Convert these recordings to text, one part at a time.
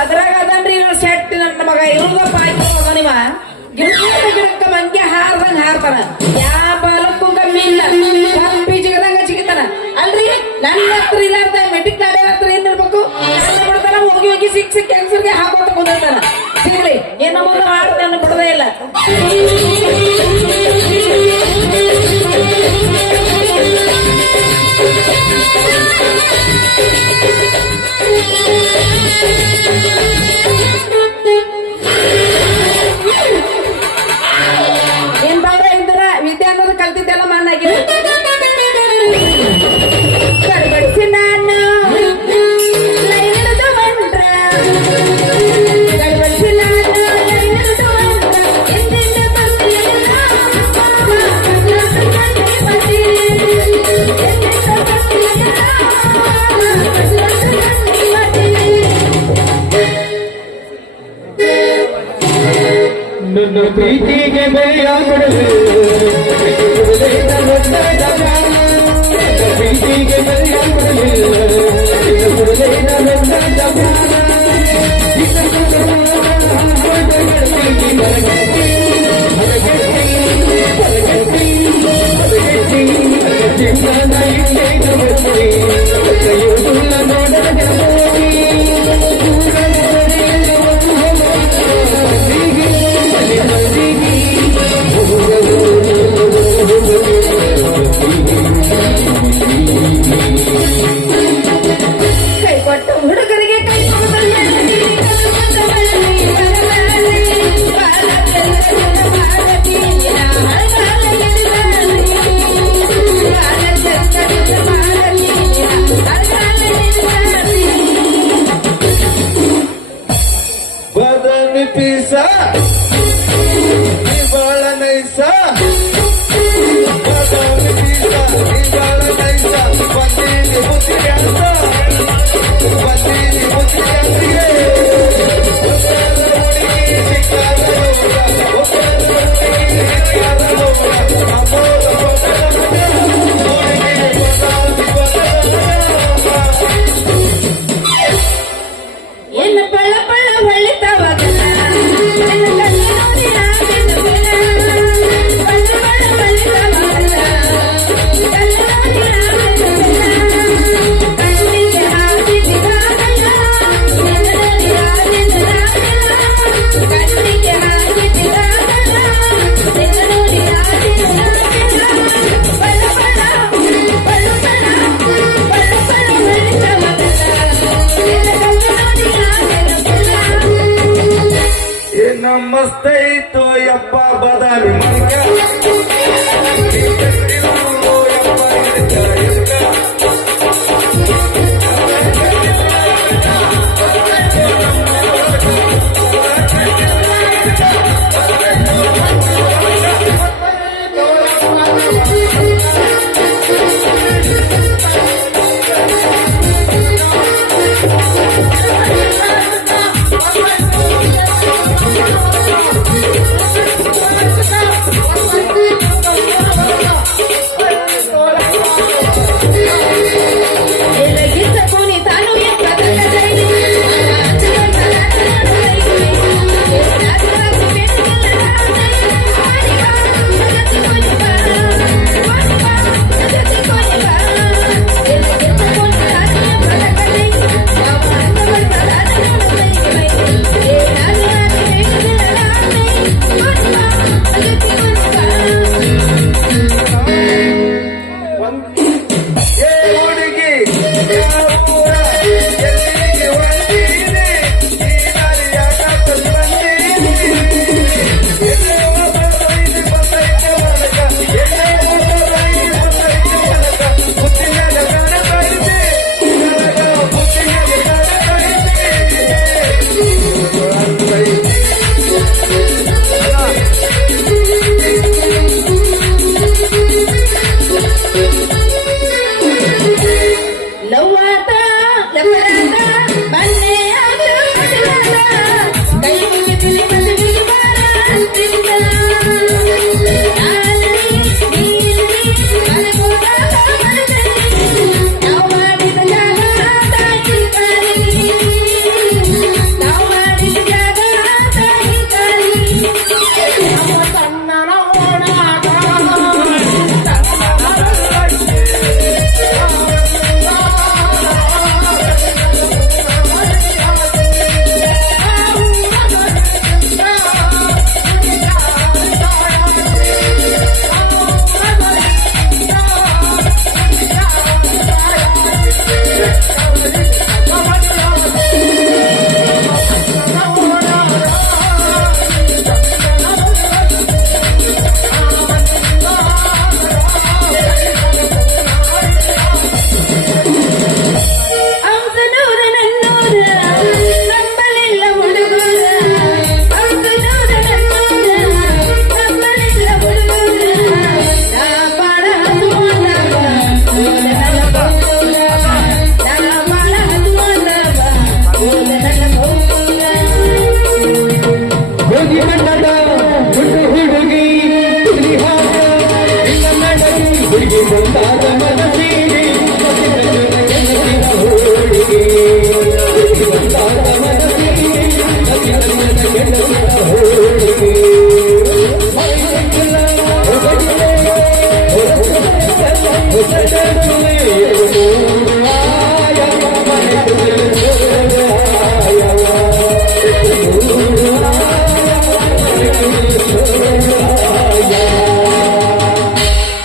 ಅದ್ರಾಗ ಅದನ್ರಿ ಸೆಟ್ ನನ್ನ ಮಗ ಇರುದಪ್ಪ ಆಯ್ತು ನಿಮ್ಮ ಗಿಡಕ್ಕ ಮಂಗೆ ಹಾರ್ದಂಗ ಹಾರ್ತಾನ ಯಾವ ಬಾಲಕ್ಕೂ ಕಮ್ಮಿ ಇಲ್ಲ ಕಪ್ಪಿ ಜಿಗದಂಗ ಜಿಗಿತಾನ ಅಲ್ರಿ ನನ್ನ ಹತ್ರ ಇಲ್ಲಾರ್ದ ಮೆಡಿಕ್ ಗಾಡಿ ಹತ್ರ ಏನಿರ್ಬೇಕು ಬಿಡ್ತಾನ ಹೋಗಿ ಹೋಗಿ ಸಿಕ್ ಕ್ಯಾನ್ಸರ್ಗೆ ಹಾಕೋತ ಕುಂದಿರ್ತಾನ ಸಿಗ್ಲಿ ಏನು ಮುಂದೆ ಮಾಡ್ತಾನೆ ಬಿಡದೇ ಇಲ್ಲ ಏನ್ ಬಾರ ಇದ್ರ ವಿದ್ಯೆ ಅನ್ನೋದು ಕಲ್ತಿದ್ದೆಲ್ಲ ಮಣ್ಣಾಗಿದೆ ಕಡ್ಬಡಿಸಿ ನಾನು ಲೈನದ ಮಂತ್ರ ಕಡ್ಬಡಿಸಿ ನಾನು ಲೈನದ ಮಂತ್ರ ಎಂದೆಂದ ಬರ್ತಿಲ್ಲ ನನ್ನ ಪ್ರೀತಿಗೆ ಬೆಲೆಯಾಗಡಲು ಪ್ರೀತಿಗೆ ಬೆಲೆಯಾಗಡಲು ಮಸ್ತೈತೋ ಯಪ್ಪ ಬದಾಮಿ ಮನ್ಕ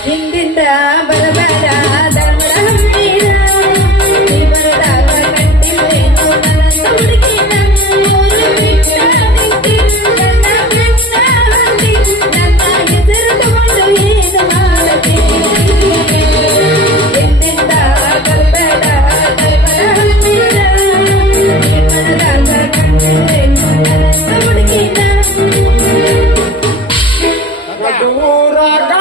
ಹಿಂದಿಂದ ಬರಬೇಡ ಧರ್ಮದ ಹಮ್ಮಿನ ನೀ ಬರದಾಗ ಕಂಡಿದ್ದೇನು ನನ್ನ ಹುಡುಗಿನ ಊರು ಬಿಟ್ಟ ನಿಂತಿ ನನ್ನ ಕಣ್ಣ ಹತ್ತಿ ನನ್ನ ಹೆಸರು ತಗೊಂಡು ಏನು ಮಾಡಲಿ ಹಿಂದಿಂದ ಬರಬೇಡ ಧರ್ಮದ ಹಮ್ಮಿನ ನೀ ಬರದಾಗ ಕಂಡಿದ್ದೇನು ನನ್ನ ಹುಡುಗಿನ ಊರಾಗ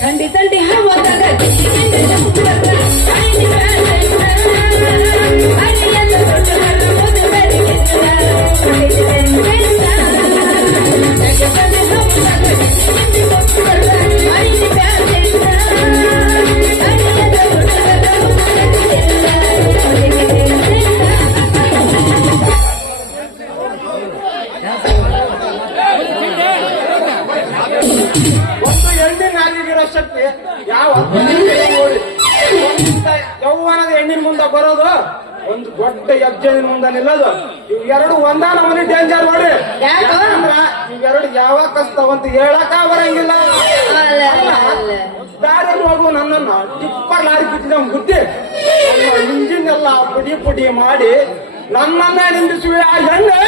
ಥಂಡಿ ಥಂಡಿ ಹವಾದಾಗ ಒಂದು ಹೆಣ್ಣಿನ ಆಗಿರೋ ಶಕ್ತಿ ಯಾವ ನೋಡಿ ಯೌವನದ ಹೆಣ್ಣಿನ ಮುಂದೆ ಬರೋದು ಒಂದು ದೊಡ್ಡ ಹೆಜ್ಜೆನ ಮುಂದೆ ನಿಲ್ಲೋದು ಇವ್ ಎರಡು ಒಂದ ನಮನಿ ಡೇಂಜರ್ ನೋಡಿ ಯಾಕೆ? ಇವೆರಡು ಯಾವಾಗ ಕಸ್ತಾವಂತ ಹೇಳಕ ಬರಂಗಿಲ್ಲ ದಾರಿ ಹೋಗು ನನ್ನನ್ನು ಟಿಪ್ಪರ್ ಲಾರಿ ಬಿಟ್ಟಿದ ಬುದ್ಧಿ ಇಂಜಿನ್ ಎಲ್ಲ ಪುಡಿ ಪುಡಿ ಮಾಡಿ ನನ್ನನ್ನೇ ನಿಂದಿಸುವೆ ಆ ಹೆಣ್ಣೆ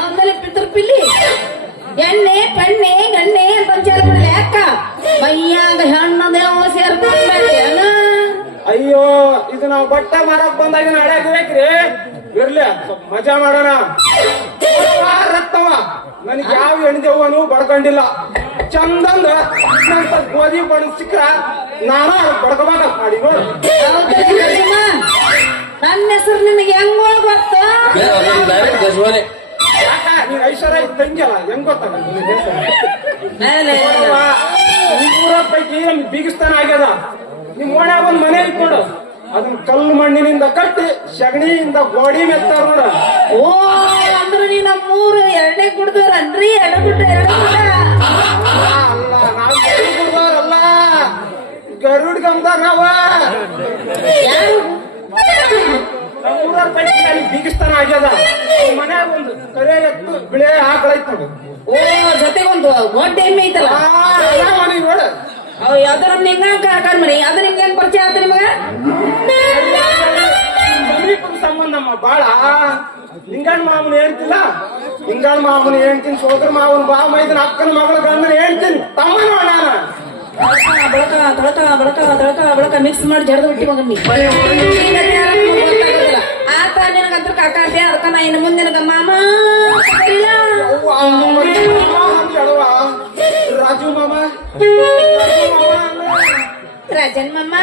ಆಮೇಲೆ ಪಿತೃಪಿಲ್ಲಿ ಎಣ್ಣೆ ಪಣ್ಣೆ ಗಣ್ಣೆ ಅಂತ ವಿಚಾರ ಯಾಕ ಮೈಯಾಗ ಹೆಣ್ಣದೇವ ಸೇರ್ಕೊಂಡ್ಬೇಡಿ ಅಯ್ಯೋ ಇದು ನಾವು ಬಟ್ಟೆ ಮಾರಕ್ ಬಂದಾಗ ನಡೆಯಕ್ರಿ ಇರ್ಲಿ ಸ್ವಲ್ಪ ಮಜಾ ಮಾಡೋಣ ರಕ್ತವ ನನಗೆ ಯಾವ ಹೆಣ್ದೇವನು ಬಡ್ಕೊಂಡಿಲ್ಲ ಚಂದಂದ ನಂತ ಗೋಧಿ ಬಣ್ಣ ಸಿಕ್ಕ್ರ ನಾನು ಬಡ್ಕೋಬೇಕ ಮಾಡಿ ನೋಡು ನನ್ನ ಹೆಸರು ನಿನಗೆ ಹೆಂಗ್ ಗೊತ್ತು ಯಾಕ ನೀನ್ ಐಶ್ವರ್ಯ ತಂಗಿಯಲ್ಲ ಹೆಂಗ್ ಗೊತ್ತಾಗ ಊರ ಪೈಕಿ ನಮ್ಗೆ ಬೀಗಿಸ್ತಾನ ಆಗ್ಯದ ನಿಮ್ ಓಣ್ಯಾಗ ಒಂದ್ ಮನೆ ಇಟ್ಕೊಂಡು ಅದನ್ನ ಕಲ್ಲು ಮಣ್ಣಿನಿಂದ ಕಟ್ಟಿ ಸಗಣಿಯಿಂದ ಗೋಡಿ ಮೆತ್ತಾರ ನೋಡ ಓ ಅಂದ್ರೆ ನೀ ನಮ್ಮೂರು ಎರಡೇ ಕುಡ್ದವ್ರನ್ರಿ ಎರಡು ಬಿಟ್ಟು ಎರಡು ಅಲ್ಲ ನಾವು ಅಲ್ಲ ಗರುಡ್ ಗಮ್ದಾಗ ನಾವ ಯಾರು ನಮ್ಮೂರ ಪೈಕಿ ಅಲ್ಲಿ ಬೀಗಿಸ್ತಾನ ಆಗ್ಯದ ಮನ್ಯಾಗ ಒಂದು ಕರೆ ಎತ್ತು ಬಿಳೆ ಆಕಳೈತ್ ನೋಡು ಓ ಜೊತೆಗೊಂದು ದೊಡ್ಡ ಎಮ್ಮೆ ಐತಲ್ಲ ಮನೆ ನೋಡ ಅವ್ ಯಾವ್ದಾರ ನಿಂಗ ಕಾಕಾಡ್ ಮನಿ ಅದು ನಿಮ್ಗೆ ಹೆಂಗ್ ಪರಿಚಯ ಆತ ನಿಮಗ ಸಮೀಪದ ಸಂಬಂಧಮ್ಮ ಬಾಳ ಲಿಂಗಣ್ಣ ಮಾವನ ಹೇಳ್ತಿಲ್ಲ ಲಿಂಗಣ್ಣ ಮಾವನ ಹೇಳ್ತೀನಿ ಸೋದರ ಮಾವನ ಬಾ ಮೈದನ ಅಕ್ಕನ ಮಗಳ ಗಂಡನ ಹೇಳ್ತೀನಿ ತಮ್ಮ ನೋಡ ಬಳಕ ಮಿಕ್ಸ್ ಮಾಡಿ ಜಡದ ಬಿಟ್ಟಿ ಮಗನಿ ಆತ ನಿನಗಂತ್ರ ಕಾಕಾಡ್ದೆ ಅದಕ್ಕ ನಾ ಇನ್ನು ಮುಂದೆ ನಿನಗ ಮಾಮ ಕರೀಲ. ರಾಜು ಮಾಮ ರಾಜನ್ ಮಾಮ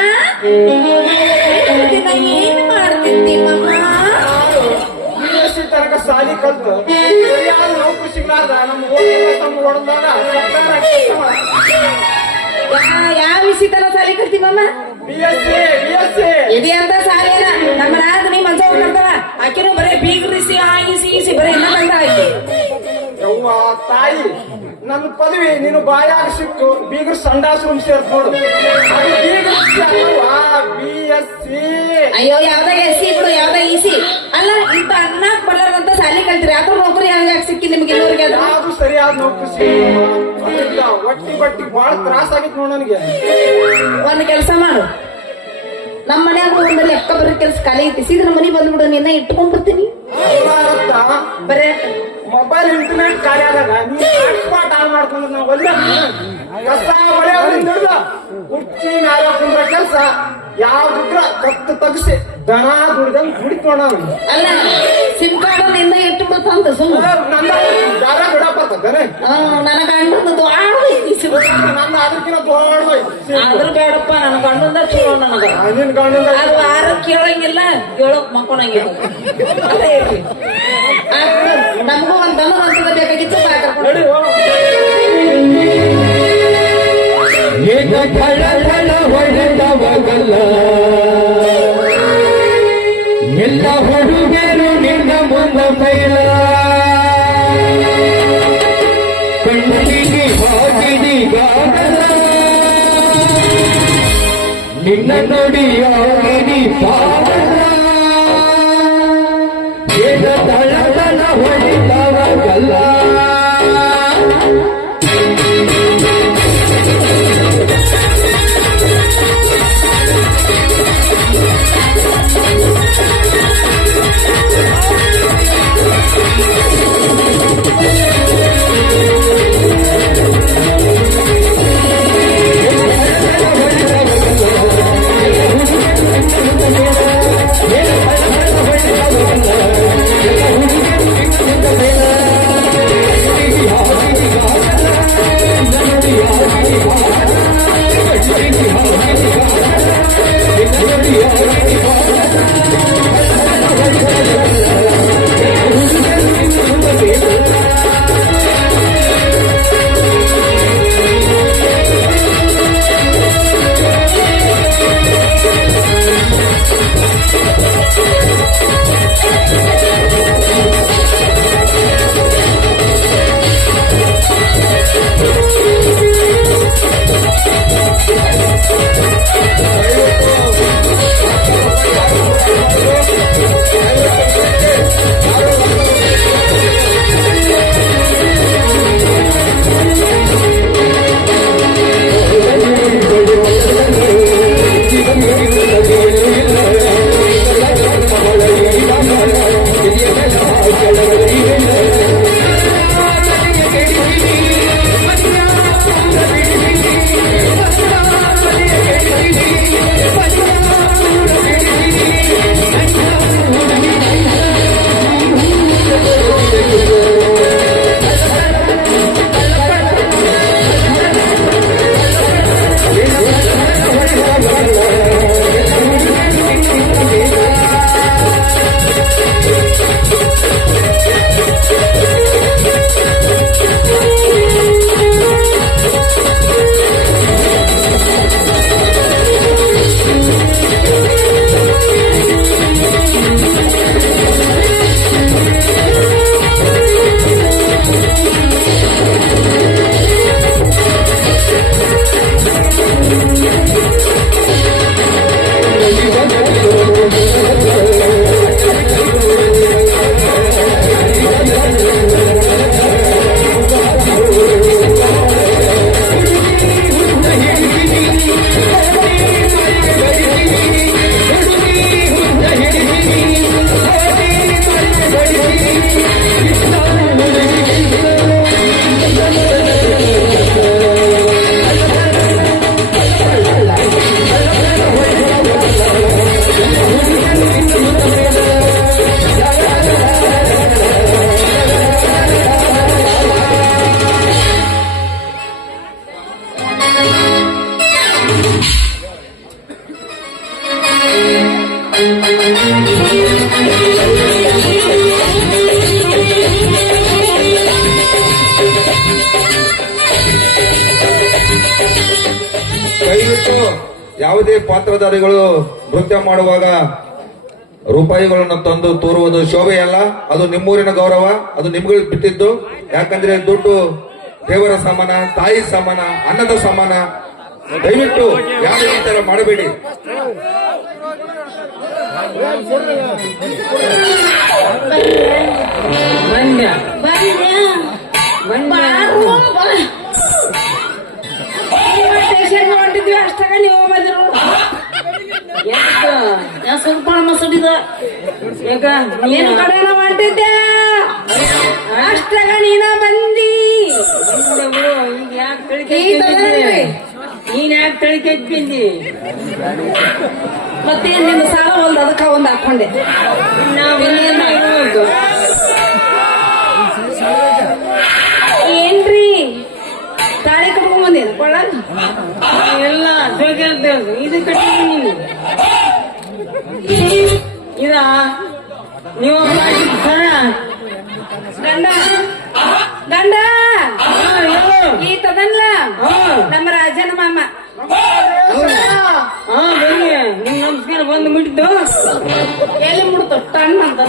ದಿನ ಏನ್ ಮಾಡ್ತಿದ್ದಿ ಮಾಮ ತನಕ ಸಾಲಿ ಕಲ್ತು ಯಾರು ನೌಕರಿ ಸಿಗ್ಲಾರ್ದ ನಮ್ಮ ತಮ್ಮ ಹೊಡೆದಾಗ ಯಾವ ವಿಷಯ ತರ ಸಾಲಿ ಕಲ್ತಿ ಮಾಮ BSc ಇದೆ ಅಂತ ಸಾಲೇನ ನಮ್ಮ ರಾಜ ನೀ ಮನ್ಸ ಹೋಗ್ತಾಳ ಆಕಿನೂ ಬರೇ ಬೀಗ್ರಿಸಿ ಆಯಿಸಿ ಬರೇ ಇನ್ನ ಬಂದ ಆಕಿ ಯವ್ವ ತಾಯಿ ನನ್ನ ಪದವಿ ನೀನು ಬಾಯಾಗ ಸಿಕ್ಕು ಬೀಗ್ರ ಸಂಡಾಶ್ರಮ ಸೇರ್ತ ನೋಡು ಅದು BSc ಅಯ್ಯೋ ಯಾವ್ದ ಎಸ್ಸಿ ಬಿಡು ಯಾವ್ದ ಇಸಿ ಅಲ್ಲ ಇಂತ ಅಣ್ಣಾಕ್ ಬಳ್ಳಾರಂತ ಸಾಲಿ ಕಲ್ತ್ರಿ ಯಾವ್ದು ನೌಕರಿ ಹಂಗಾಗಿ ಸಿಕ್ಕಿ ನಿಮ್ಗೆ ಇನ್ನೂರಿಗೆ ಅದು ಯಾವ್ದು ಸರಿಯಾದ ನೌಕರಿ ಸಿಗ್ಲಿಲ್ಲ ಒಟ್ಟಿ ಬಟ್ಟಿ ಬಹಳ ತ್ರಾಸ ಆಗಿತ್ತು ನೋಡು ನನಗೆ ಒಂದ್ ಕೆಲಸ ಮಾಡು ನಮ್ಮ ಮನ್ಯಾಗ ಒಂದು ಲೆಕ್ಕ ಬರೀ ಕೆಲಸ ಖಾಲಿ ಐತಿ ಸೀದ್ರ ಮನಿ ಬಂದ್ಬಿಡು ನಿನ್ನ ಇಟ್ಕೊಂಡ್ಬಿಡ್ತೀನಿ ಬರೇ ಮೊಬೈಲ್ ಇಂಟರ್ನೆಟ್ ಖಾಲಿ ಆದಾಗ ನೀ ಹಾಟ್ಸ್ಪಾಟ್ ಆನ್ ಮಾಡ್ಕೊಂಡ್ರೆ ನಾವು ಒಳ್ಳೆ ಕಸ ಹೊಳೆಯೋದ್ರಿಂದ ಹಿಡ್ದು ಕುರ್ಚಿ ಮ್ಯಾಲ ಕುಂದ್ರ ಕೆಲಸ ಯಾವ್ದಿದ್ರ ಕತ್ತು ತಗಸಿ ದನ ದುಡ್ದಂಗ್ ದುಡಿತೋಣ ಅಲ್ಲ ಸಿಮ್ ಕಾರ್ಡ್ ನಿಂದ ಇಟ್ಬಿಡುತ್ತಂತ ಸುಮ್ಮನೆ ನನ್ನ ದಾರ ಬಿಡಪ್ಪ ದನ ನನ್ನ ಗಂಡಂದು ದ್ವಾಡ ಐತಿ ಸಿಮ್ ನನ್ನ ಅದಕ್ಕಿಂತ ದೊಡ್ಡ ಆದ್ರ ಬೇಡಪ್ಪ ನನ್ನ ಗಂಡಂದ ಚಲೋ ನನಗ ನಿನ್ ಗಂಡಂದ ಅದು ಆರ ಕೇಳಂಗಿಲ್ಲ ಕೇಳಕ್ ಮಕ್ಕೊಳಂಗಿಲ್ಲ ಅದೇ ಐತಿ ನಮಗೂ ಒಂದ್ ದನ ಅಂತದ ಬೇಕಾಗಿತ್ತು ನಿನ್ನ ನುಡಿಯಾಗಿ ಪಾವನ ಏನ ತಳತನ ಹೊಡಿತವಲ್ಲ ದಯವಿಟ್ಟು ಯಾವುದೇ ಪಾತ್ರಧಾರಿಗಳು ನೃತ್ಯ ಮಾಡುವಾಗ ರೂಪಾಯಿಗಳನ್ನು ತಂದು ತೋರುವುದು ಶೋಭೆಯಲ್ಲ. ಅದು ನಿಮ್ಮೂರಿನ ಗೌರವ, ಅದು ನಿಮ್ಗಳಿಗೆ ಬಿಟ್ಟಿದ್ದು. ಯಾಕಂದ್ರೆ ದುಡ್ಡು ದೇವರ ಸಮಾನ, ತಾಯಿ ಸಮಾನ, ಅನ್ನದ ಸಮಾನ. ದಯವಿಟ್ಟು ಯಾರು ಈ ತರ ಮಾಡಬೇಡಿ. ಹೊಂಟಿದ್ವಿ ಅಷ್ಟಾಗ ನೀವು ಬಂದಿರೋ ಸ್ವಲ್ಪ ಮಸಡಿದ ಈಗ ನೀನು ಕಡೆನ ಹೊಂಟಿದ್ದೆ ಅಷ್ಟಾಗ ನೀನ ಬಂದಿ. ನೀನ್ ಯಾಕೆ ತಳಿಕೆ ಬಿಂದಿ ಮತ್ತೆ ನಿನ್ನ ಸಾಲ ಒಂದ್ ಅದಕ್ಕ ಒಂದ್ ಹಾಕೊಂಡೆ. ಏನ್ರಿ ತಾಳಿ ಕಟ್ಕೊಂಡ್ ಬಂದೇನು ಕೊಳ್ಳ ಎಲ್ಲ ಇದು ಕಟ್ಟಿದ್ದೀನಿ ಇದ ನೀವು ಗಂಡ ಗಂಡ ಈತದಲ್ಲ ನಮ್ಮ ರಾಜನ ಮಾಮ. ಬನ್ನಿ ನಿಮ್ ನಮಸ್ಕಾರ ಬಂದು ಮುಟ್ಟಿದ್ದು ಎಲ್ಲಿ ಮುಡ್ತು ಟಣ್ ಅಂತ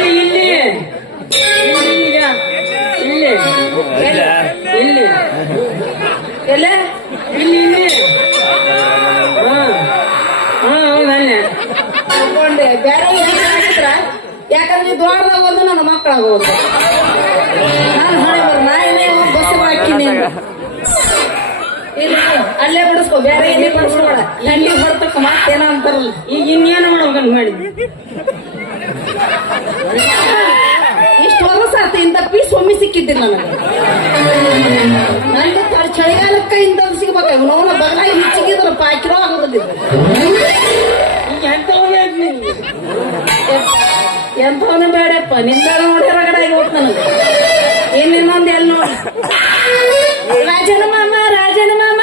ಇಲ್ಲಿ ಇಲ್ಲಿ ಇಲ್ಲಿ ಎಲ್ಲ ಇಲ್ಲಿ ಇಲ್ಲಿ ದ್ವಾರದಾಗ ಒಂದು ನನ್ನ ಮಕ್ಕಳಾಗೋದು ನಾನು ಹೊಳೆ ಬರ್ ನಾಯಿನೇ ಬಸ್ ಹಾಕಿನಿ ಇಲ್ಲ ಅಲ್ಲೇ ಬಡಿಸ್ಕೊ ಬೇರೆ ಎಲ್ಲಿ ಬಡಿಸ್ಕೊಬೇಡ ಎಲ್ಲಿ ಬರ್ತಕ್ಕ ಮತ್ತೇನೋ ಅಂತಾರಲ್ಲ ಈಗ ಇನ್ನೇನು ಮಾಡ್ಬೇಕಂತ ಮಾಡಿದ್ವಿ ಇಷ್ಟು ವರ್ಷ ಆತ ಇಂಥ ಪೀಸ್ ಒಮ್ಮೆ ಸಿಕ್ಕಿದ್ದಿಲ್ಲ ನನಗೆ ನಂದು ಚಳಿಗಾಲಕ್ಕ ಇಂಥದ್ದು ಸಿಗ್ಬೇಕಾಗ ನೋಡ ಬಗಲಾಗಿ ಹೆಚ್ಚಿಗಿದ್ರ ಪಾಕಿರೋ ಆಗೋದಿಲ್ಲ ಈಗ ಎಂತ ಹೋಗಿ ಎಂಥವನು ಬೇಡಪ್ಪ ನಿಂದ ನೋಡಿ ಹೊರಗಡೆ ಆಗಿ ಹೋಗ್ ನನಗೆ ಇನ್ನೊಂದು ಎಲ್ಲಿ ನೋಡಿ ರಾಜನ ಮಾಮ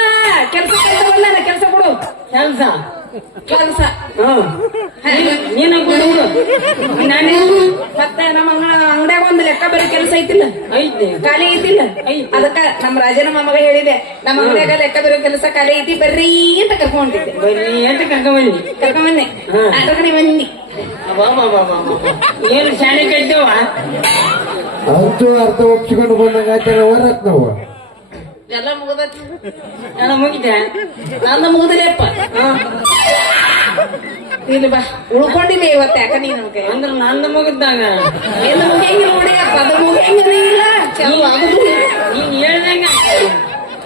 ಕೆಲಸ ಬಲ್ಲ ಕೆಲಸ ಕೊಡು ಕೆಲಸ ಕೆಲಸ ನೀನ ಕೊಡು ನಾನೇ ಮತ್ತೆ ನಮ್ಮ ಅಂಗಡ್ಯಾಗ ಒಂದು ಲೆಕ್ಕ ಬರೀ ಕೆಲಸ ಐತಿಲ್ಲ ಐತೆ ಖಾಲಿ ಐತಿಲ್ಲ ಅದಕ್ಕ ನಮ್ಮ ರಾಜನ ಮಾಮಗ ಹೇಳಿದೆ ನಮ್ಮ ಅಂಗಡ್ಯಾಗ ಲೆಕ್ಕ ಬರೋ ಕೆಲಸ ಖಾಲಿ ಐತಿ ಬರ್ರಿ ಅಂತ ಕರ್ಕೊಂಡಿದ್ದೆ ಬರೀ ಅಂತ ಕರ್ಕೊಂಬಂದಿ ಕರ್ಕೊಂಬನ್ನಿ ಅದಕ್ಕೆ ನೀವು ಬಂದಿ ಏನು ಶಾಲೆ ಕಟ್ಟಿವ ಅಂತೂ ಅರ್ಥ ಒಪ್ಸಿಕೊಂಡು ಬಂದಂಗ ಆಯ್ತಾರ ಹೊರತ್ ನಾವು ಎಲ್ಲ ಮುಗಿದೈತಿ ಎಲ್ಲ ಮುಗಿತೆ ನಂದು ಮುಗಿದಿಲ್ಲಪ್ಪ ಇಲ್ಲಿ ಬಾ ಉಳ್ಕೊಂಡಿಲ್ಲ ಇವತ್ತು ಯಾಕ ನೀನು ನಮ್ಗೆ ಅಂದ್ರ ನಂದು ಮುಗಿದ್ದಾಗ ಏನು ಮುಗಿಯಂಗಿಲ್ಲ ನೋಡಿ ಅಪ್ಪ ಅದು ಮುಗಿಯಂಗಿಲ್ಲ ಚಲೋ ಆಗುದು ನೀನ್ ಹೇಳ್ದಂಗ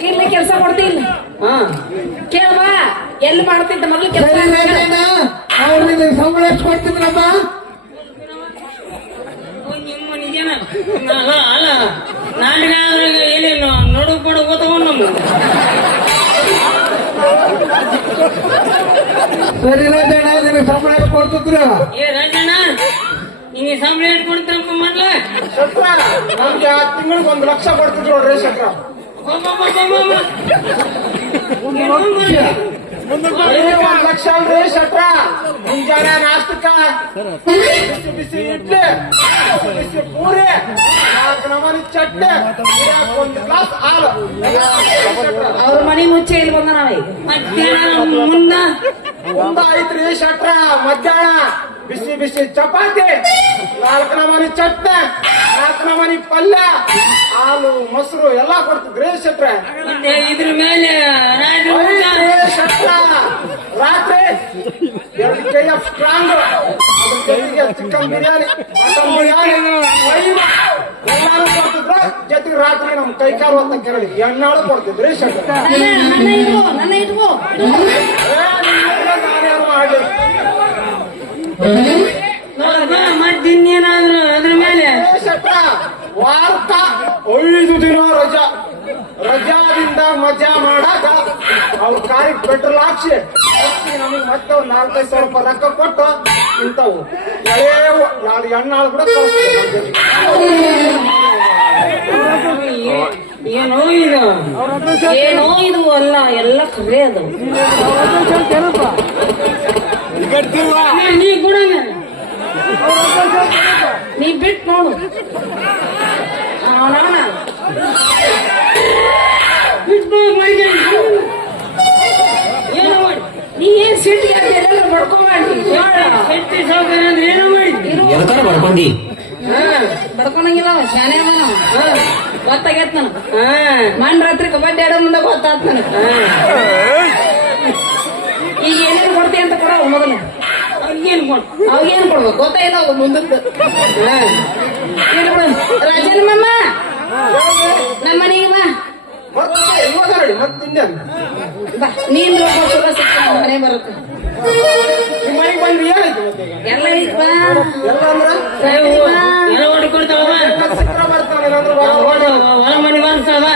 ಇಲ್ಲಿ ಕೆಲಸ ಕೊಡ್ತಿಲ್ಲ ಹಾ ಕೇಳ್ವಾ ಎಲ್ಲಿ ಮಾಡ್ತಿದ್ದ ಮೊದಲು ಕೆಲಸ ಅವ್ರಿಗೆ ಸಂಬಳ ಎಷ್ಟು ಕೊಡ್ತಿದ್ರಮ್ಮ ನಿಮ್ಮ ನಿಜನ ಅಲ್ಲ ನಾಟಕ ಎಲ್ಲಿ ನೋಡು ಕೊಡು ಗೊತ್ತಗೊಂಡು ನಮ್ಮ ಸರಿ ರಾಜಣ್ಣ ನಿನಗೆ ಸಂಬಳ ಎಷ್ಟು ಕೊಡ್ತಿದ್ರು ಏ ರಾಜಣ್ಣ ನಿಂಗೆ ಸಂಬಳ ಎಷ್ಟು ಕೊಡ್ತಾರಪ್ಪ ಮೊದ್ಲ ಶಟ್ರ ನಮ್ಗೆ ಆ ತಿಂಗಳಿಗೆ 1 ಲಕ್ಷ ಕೊಡ್ತಿದ್ರು ನೋಡ್ರಿ ಶಟ್ರ. 1 ಲಕ್ಷ ಅಲ್ರಿ ಶಟ್ರ. ಮುಂಜಾನೆ ನಾಷ್ಟಕ್ಕ ಬಿಸಿ ಬಿಸಿ ಇಡ್ಲಿ, ಬಿಸಿ ಪೂರಿ, 4 ನಮೂನಿ ಚಟ್ನಿ, ಕುಡಿಯಾಕ 1 ಗ್ಲಾಸ್ ಹಾಲು. ಅವ್ರ ಮನೆ ಮುಂಚೆ ಇಲ್ಲಿ ಬಂದ ನಾವೀಗ ಮಧ್ಯಾಹ್ನ ಮುಂದ ಐತ್ರಿ ಶಟ್ರ. ಮಧ್ಯಾಹ್ನ ಬಿಸಿ ಬಿಸಿ ಚಪಾತಿ, 4 ನಮೂನಿ ಚಟ್ನಿ, 4 ನಮೂನಿ ಪಲ್ಯ, ಹಾಲು ಮೊಸರು ಎಲ್ಲಾ ಕೊಡ್ತಿದ್ರಿ ಶಟ್ರ. ಮತ್ತೆ ಇದ್ರ ಮೇಲೆ ರಾತ್ರಿ ಊಟ ಶಟ್ರ ರಾತ್ರಿ 2 KF ಸ್ಟ್ರಾಂಗ್, ಅದ್ರ ಜೊತೆಗೆ chicken biryani, mutton biryani, wine ಎಲ್ಲಾರು ಕೊಡ್ತಿದ್ರ. ಜೊತೆಗೆ ರಾತ್ರಿ ನಮ್ ಕೈಕಾಲು ಅಂತ ಕೇಳಿ ಎಣ್ಣಾಳು ಕೊಡ್ತಿದ್ರಿ ಶಟ್ರ. ನನ್ನ ಇಟ್ಕೋ ನಾನೇನು ಮಾಡಿ ಮತ್ತೆ ಇನ್ನೇನಾದ್ರು ಅದ್ರ ಮೇಲೆ ಶಟ್ರ ವಾರಕ್ಕ 5 ದಿನ ರಜಾದಿಂದ ಮಜಾ ಮಾಡಾಕ ಅವ್ರ ಕಾರಿಗೆ ಪೆಟ್ರೋಲ್ ಹಾಕ್ಸಿ ನಮಗೆ ಮತ್ತೆ 4-5 ಸಾವಿರ ರೂಪಾಯಿ ರೊಕ್ಕ ಕೊಟ್ಟು ಇಂಥವು ಎರಡು ಎಣ್ಣಾಳು ಕೂಡ ಕಳಿಸ್ತೀವಿ. ಏನೋ ಇದು ಏನೋ ಇದು ಅಲ್ಲ ಎಲ್ಲ ಖರೆ ಅದು ನೀ ಕೊಡಂಗ ನೀ ಬಿಟ್ಟು ನೋಡು ಅವನವನ ಬಿಟ್ಟು ಮಾಡ್ಕೊಂಡು ಏನೋ ಮಾಡಿ ನೀ ಏನ್ ಸಿಟ್ಟಿಗೆ ಅಂತ ಎಲ್ಲ ಬಡ್ಕೊಂಡಿ ಶೆಟ್ಟಿ ಸೌಕರ್ಯ ಅಂದ್ರೆ ಏನೋ ಮಾಡಿದ್ವಿ ಎದಕಾರ ಬರ್ಕೊಂಡಿ ಬಡ್ಕೊಂಡಂಗಿಲ್ಲ ಅವ ಶಾನೆ ಅವ ನಾವು ಗೊತ್ತಾಗೈತ್ ನನಗೆ ಹಾ ಮನ್ ರಾತ್ರಿ ಕಬಡ್ಡಿ ಆಡೋ ಮುಂದೆ ಗೊತ್ತಾತ್ ನನಗೆ ಈಗ ಏನೇನು ಕೊಡ್ತಿ ಅಂತ ಕೊಡ ಮೊದಲು ಅವ್ರಿಗೇನು ಕೊಟ್ಟು ಅವಾಗೇನು ಕೊಡ್ಬೇಕು ಗೊತ್ತಾಯಿಲ್ಲ ಅವಾಗ ಮುಂದದ್ದು ರಾಜನ ಮಮ್ಮ ನಮ್ಮ ಮನೆಗೆ ಬಾ ಮತ್ತೆ ಇವಾಗ ನೋಡಿ ಮತ್ತೆ ಇನ್ನೇನು ಬಾ ನೀನ್ ರೊಕ್ಕ ಚಲೋ ಸಿಕ್ಕ ನಮ್ಮ ಮನೆ ಬರುತ್ತೆ ನಿಮ್ಮ ಮನೆಗೆ ಬಂದ್ರಿ ಏನಾಯ್ತು ಮತ್ತೆ ಈಗ? ಎಲ್ಲ ಐತ್ ಬಾ ಎಲ್ಲ ಅಂದ್ರ ಎಲ್ಲ ಓಡಿ ಕೊಡ್ತಾವ ಸಿಕ್ಕರ ಬರ್ತಾನೆ ಇಲ್ಲಾಂದ್ರೆ ಹೊಲ ಮನೆ ಬರ್ತಾವ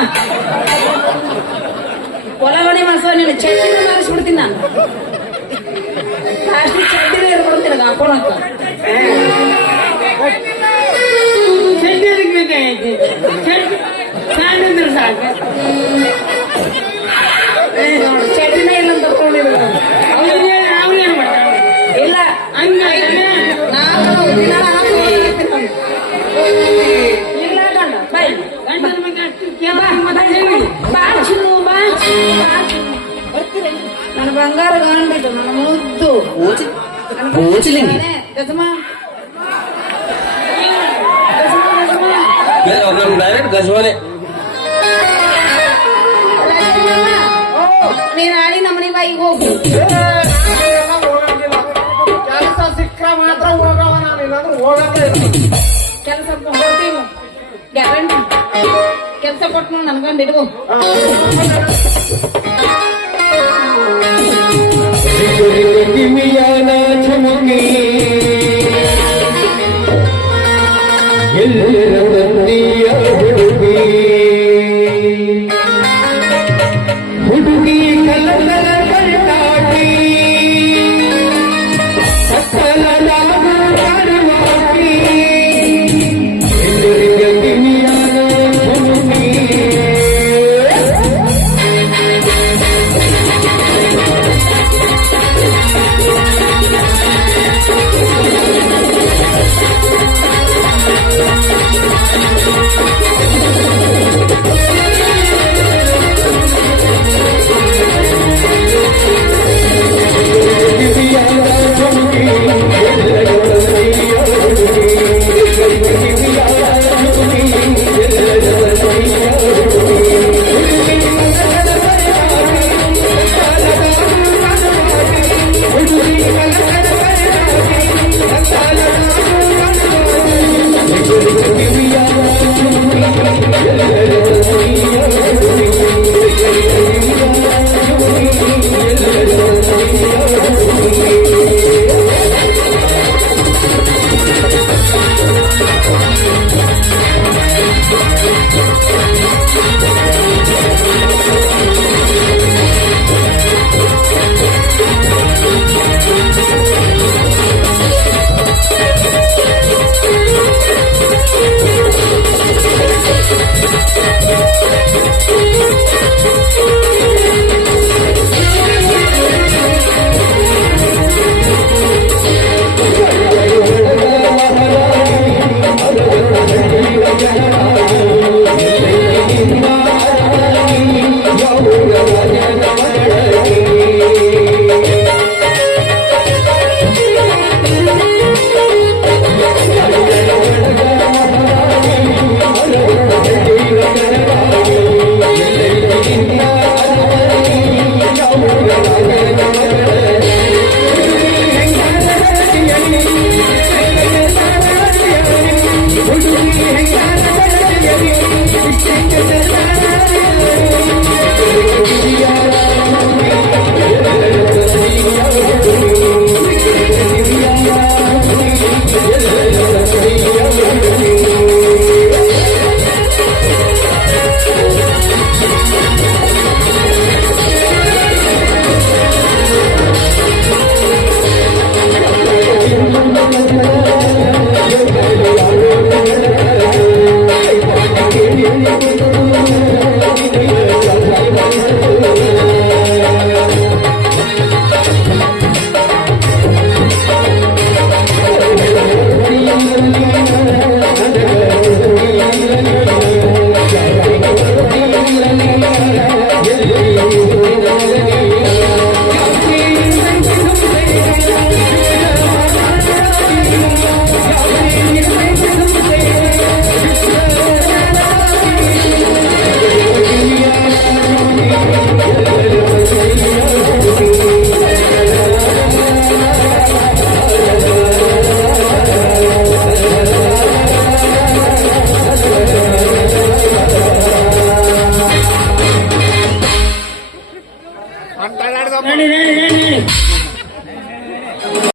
ಹೊಲ ಮನೆ ಮಾಡ್ಸೋ ನೀನು ಚಟ್ನಿನ ಮಾರಿಸ್ಬಿಡ್ತೀನಿ ನಾನು ಅಷ್ಟು ಚಟ್ನಿನ ಇರ್ಬಿಡ್ತೀನಿ ಹಾಕೊಳಕ್ಕ ಶೆಟ್ಟಿ ಅದಕ್ಕೆ ಬೇಕಾಗೈತಿ ಶೆಟ್ಟಿ ಸಾಕಿದ್ರೆ ಸಾಕು ನೋಡು ಚಟ್ನಿನ ಇಲ್ಲ ಅಂತ ತಗೊಂಡಿದ್ರು ಅವ್ರೇನು ಮಾಡ್ತಾರೆ ಇಲ್ಲ ಹಂಗ ನಾನು ದಿನ ಇಲ್ಲ ಗಂಡ ಬೈ ಗಂಡನ ಬಗ್ಗೆ ಅಷ್ಟು ಕೇಳ ಮತ್ತೆ ಹೇಳಿ ಬಾ ಚಿನ್ನು ಬಾ ಬರ್ತೀರಿ ನನ್ನ ಬಂಗಾರ ಗಂಡಿದ್ದು ನನ್ನ ಮುದ್ದು ಓಚಿಲಿಂಗಿ ಗಜಮ ಡೈರೆಕ್ಟ್ ಗಜವಾಲೆ ನೀನ್ ಆಡಿ ನಮ್ಮನೆ ಬಾಯಿಗೆ ಹೋಗು ಹೋಗಂಗಿಲ್ಲ. ಕೆಲಸ ಸಿಕ್ಕ್ರ ಮಾತ್ರ ಹೋಗವ ನಾನಿನ್ನ ಅಂದ್ರೆ ಹೋಗಂತ ಕೆಲಸ ಕೊಡ್ತೀವಿ ಗ್ಯಾರಂಟಿ ಕೆಲಸ ಕೊಟ್ಟು ನೋಡಿ ನನ್ಗಂದು ಇಟ್ಕೋ ಕಿವಿಯಾನ ಚುಮುಕಿ ಎಲ್ಲರ ತಂದೆಯ ಹುಡುಗಿ ಹುಡುಗಿ ಕಲಕಲ ಕಳ್ಳಾಟಿ ಸಕಲಲಾಗು ಕಾಡುವಾಟಿ ಎಲ್ಲರಿಗೆ ಕಿವಿಯಾನ ಚುಮುಕಿ ನಡಿ ನಡಿ ನಡಿ